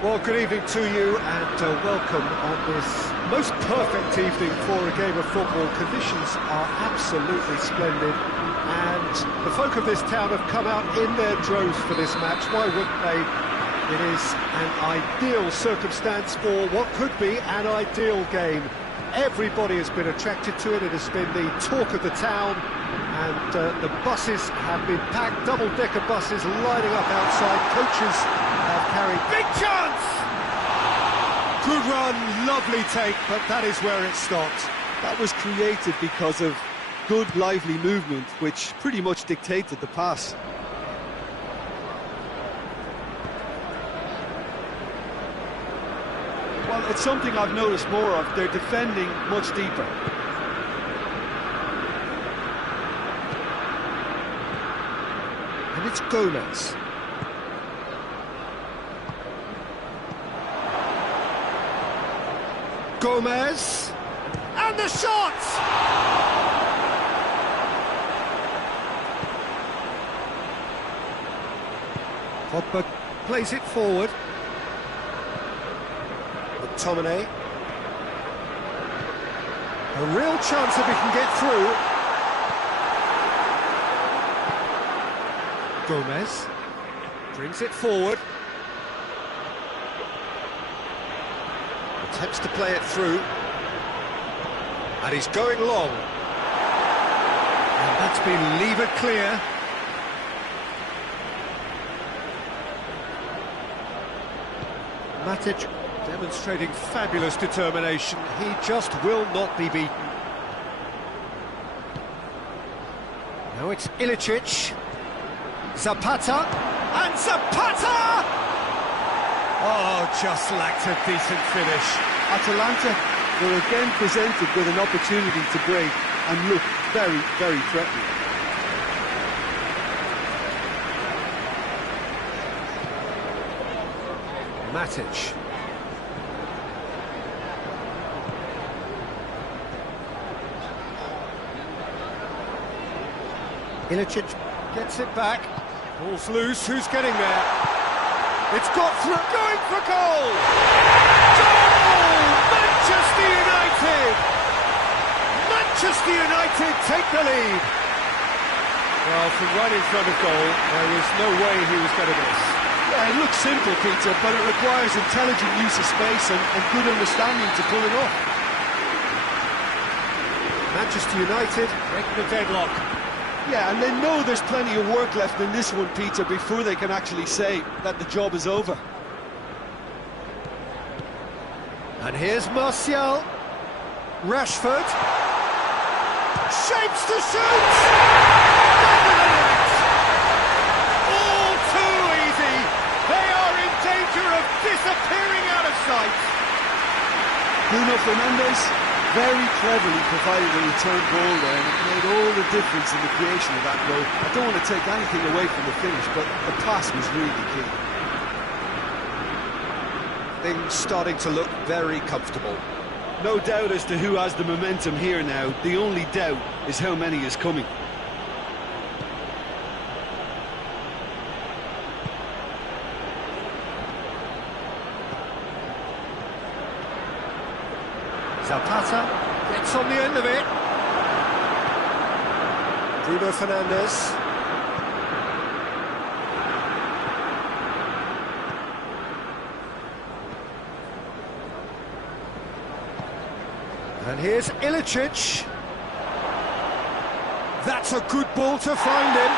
Well, good evening to you and welcome on this most perfect evening for a game of football. Conditions are absolutely splendid and the folk of this town have come out in their droves for this match. Why wouldn't they? It is an ideal circumstance for what could be an ideal game. Everybody has been attracted to it. It has been the talk of the town, and the buses have been packed, double-decker buses lining up outside. Coaches have carried... Big chance! Good run, lovely take, but that is where it stopped. That was created because of good, lively movement, which pretty much dictated the pass. Well, it's something I've noticed more of. They're defending much deeper. And it's Gomez. Gomez. And the shot! Pogba plays it forward. McTominay. A real chance if he can get through. Gomez brings it forward. Attempts to play it through. And he's going long. And that's been levered clear. Matic demonstrating fabulous determination. He just will not be beaten. Now it's Ilicic. Zapata. And Zapata! Oh, just lacked a decent finish. Atalanta were again presented with an opportunity to break and look very, very threatening. Matic. Ilicic gets it back. Ball's loose. Who's getting there? It's got through. Going for goal! Goal! Manchester United! Manchester United take the lead. Well, from right in front of goal, there was no way he was going to miss. Yeah, it looks simple, Peter, but it requires intelligent use of space and good understanding to pull it off. Manchester United break the deadlock. Yeah, and they know there's plenty of work left in this one, Peter, before they can actually say that the job is over. And here's Martial. Rashford. Shapes to shoot! All too easy. They are in danger of disappearing out of sight. Bruno Fernandes very cleverly provided a return goal there, and it made all the difference in the creation of that goal. I don't want to take anything away from the finish, but the pass was really key. Things starting to look very comfortable. No doubt as to who has the momentum here now. The only doubt is how many is coming. Zapata gets on the end of it. Bruno Fernandes. And here's Ilicic. That's a good ball to find him.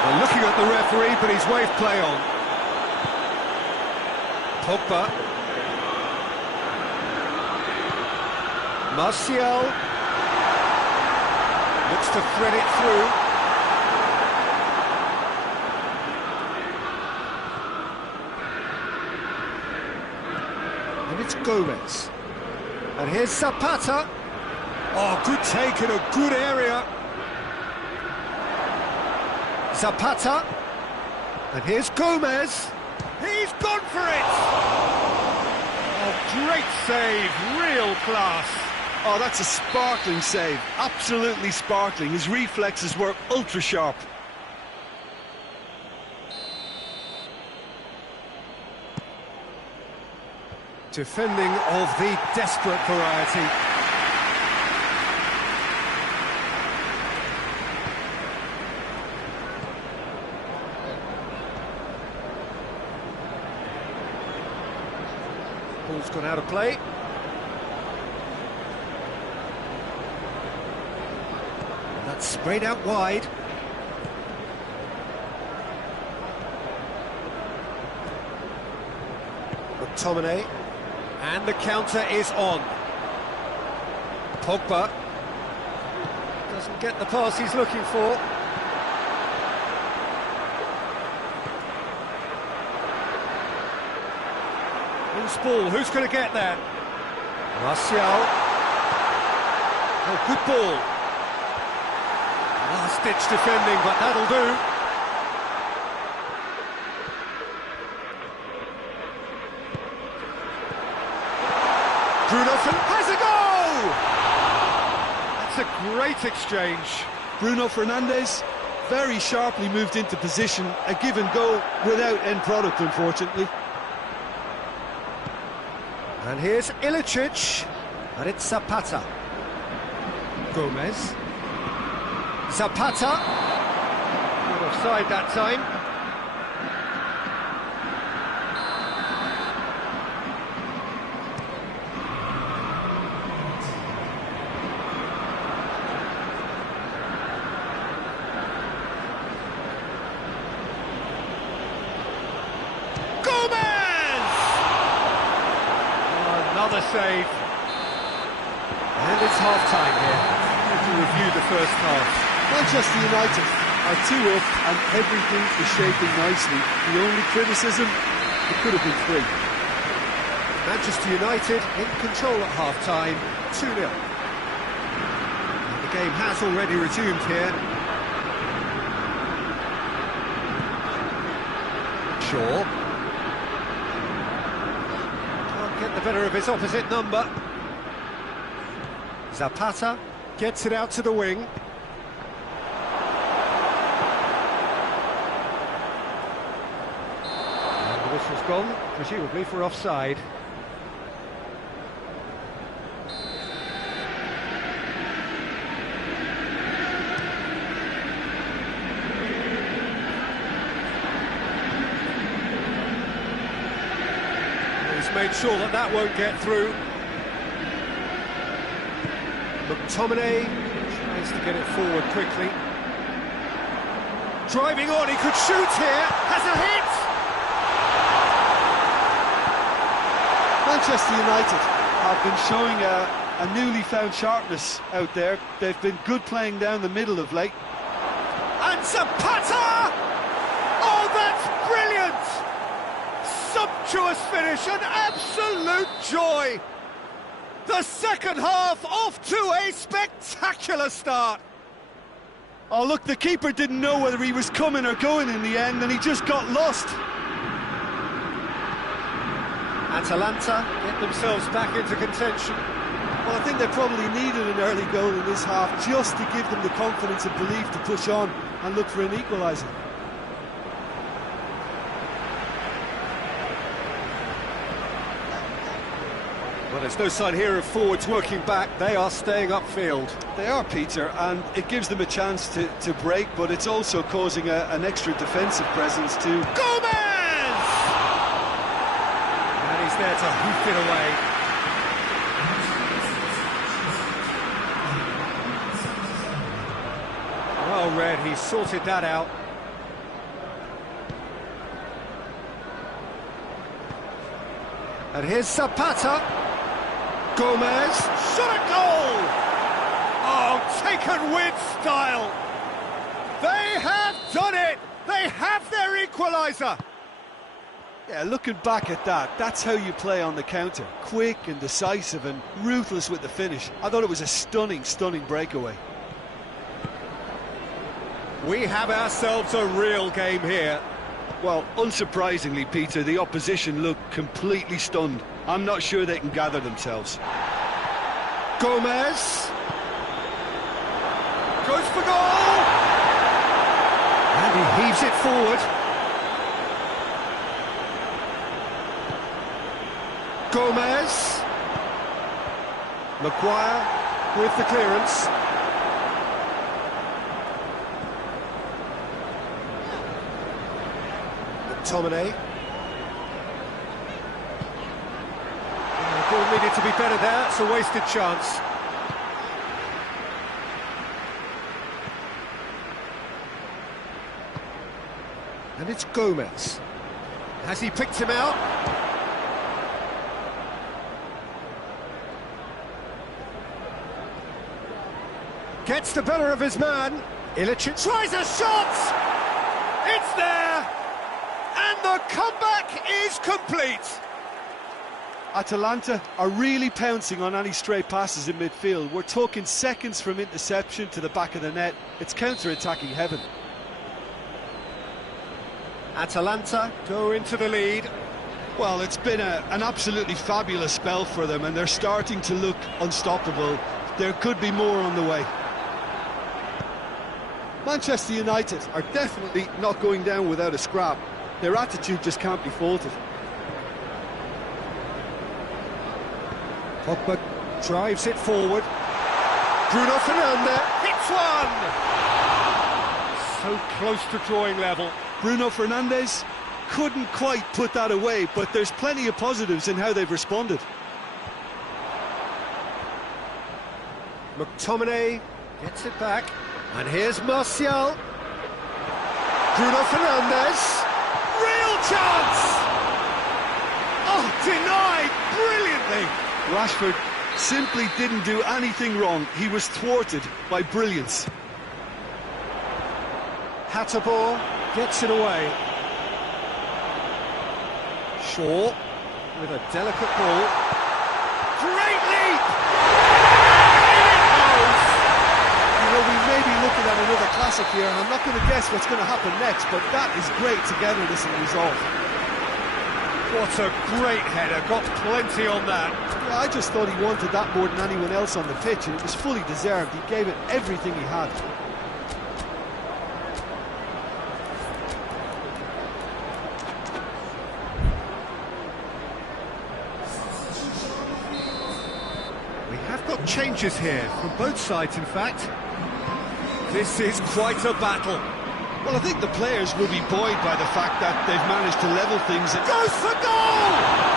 They're looking at the referee, but he's waved play on. Pogba. Martial looks to thread it through. And it's Gomez. And here's Zapata. Oh, good take in a good area. Zapata. And here's Gomez. He's gone for it! Oh, great save, real class. Oh, that's a sparkling save. Absolutely sparkling. His reflexes were ultra sharp. Defending of the desperate variety. Ball's gone out of play. And that's sprayed out wide. McTominay. And the counter is on. Pogba doesn't get the pass he's looking for. Loose ball, who's going to get there? Martial. Oh, good ball. Last-ditch defending, but that'll do. Bruno has a goal! That's a great exchange. Bruno Fernandes very sharply moved into position, a give and go without end product, unfortunately. And here's Ilicic, and it's Zapata. Gomez. Zapata. Good offside that time. Another save. And it's half-time here. To review the first half. Manchester United are 2 up and everything is shaping nicely. The only criticism, it could have been 3. Manchester United in control at half-time, 2-0. The game has already resumed here. Shaw. Can't get the better of his opposite number. Zapata gets it out to the wing. And the whistle's gone, presumably for offside. He's made sure that that won't get through. McTominay tries to get it forward quickly. Driving on, he could shoot here, has a hit! Manchester United have been showing a newly found sharpness out there. They've been good playing down the middle of late. And Zapata! Oh, that's brilliant! Sumptuous finish, an absolute joy! The second half off to a spectacular start. Oh look, the keeper didn't know whether he was coming or going in the end, and he just got lost. Atalanta get themselves back into contention. Well, I think they probably needed an early goal in this half just to give them the confidence and belief to push on and look for an equaliser. Well, there's no sign here of forwards working back. They are staying upfield. They are, Peter, and it gives them a chance to break, but it's also causing an extra defensive presence to Gomez! And he's there to hoof it away. Well read, he sorted that out. And here's Zapata. Gomez, shot at goal! Oh, taken with style! They have done it! They have their equaliser! Yeah, looking back at that, that's how you play on the counter. Quick and decisive and ruthless with the finish. I thought it was a stunning, stunning breakaway. We have ourselves a real game here. Well, unsurprisingly, Peter, the opposition look completely stunned. I'm not sure they can gather themselves. Gomez goes for goal! And he heaves it forward. Gomez. Maguire with the clearance. McTominay. The ball needed to be better there, it's a wasted chance. And it's Gomez. Has he picked him out? Gets the better of his man. Ilicic tries a shot! It's there! And the comeback is complete! Atalanta are really pouncing on any stray passes in midfield. We're talking seconds from interception to the back of the net. It's counter-attacking heaven. Atalanta go into the lead. Well, it's been an absolutely fabulous spell for them, and they're starting to look unstoppable. There could be more on the way. Manchester United are definitely not going down without a scrap. Their attitude just can't be faulted. Pogba drives it forward. Bruno Fernandes hits one! So close to drawing level. Bruno Fernandes couldn't quite put that away, but there's plenty of positives in how they've responded. McTominay gets it back. And here's Martial. Bruno Fernandes. Real chance! Oh, denied brilliantly. Rashford simply didn't do anything wrong. He was thwarted by brilliance. Hatterbaugh gets it away. Shaw with a delicate ball. Great leap! You know, we may be looking at another classic here, and I'm not going to guess what's going to happen next, but that is great togetherness and resolve. What a great header, got plenty on that. Yeah, I just thought he wanted that more than anyone else on the pitch, and it was fully deserved. He gave it everything he had. We have got changes here, from both sides in fact. This is quite a battle. Well, I think the players will be buoyed by the fact that they've managed to level things. And Goes for goal!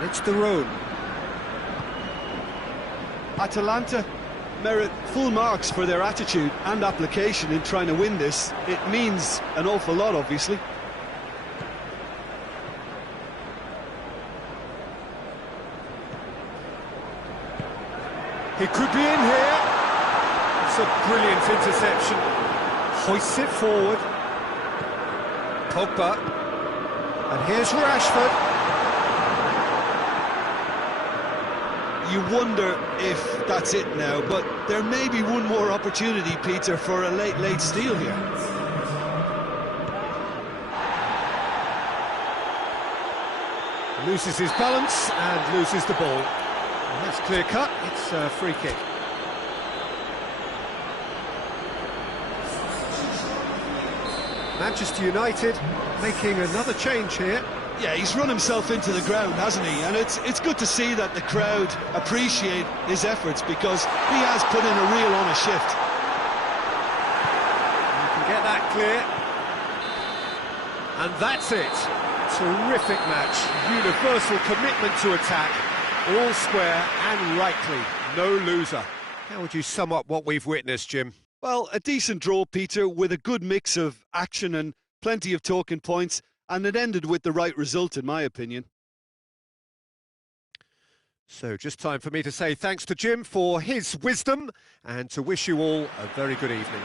And it's the Rhone. Atalanta merit full marks for their attitude and application in trying to win this. It means an awful lot, obviously. He could be in here. It's a brilliant interception. Hoists it forward. Pogba. And here's Rashford. You wonder if that's it now, but there may be one more opportunity, Peter, for a late steal here. Loses his balance and loses the ball. And that's clear cut, it's a free kick. Manchester United making another change here. Yeah, he's run himself into the ground, hasn't he? And it's good to see that the crowd appreciate his efforts, because he has put in a real honest shift. You can get that clear. And that's it. Terrific match. Universal commitment to attack. All square and rightly. No loser. How would you sum up what we've witnessed, Jim? Well, a decent draw, Peter, with a good mix of action and plenty of talking points, and it ended with the right result, in my opinion. So just time for me to say thanks to Jim for his wisdom and to wish you all a very good evening.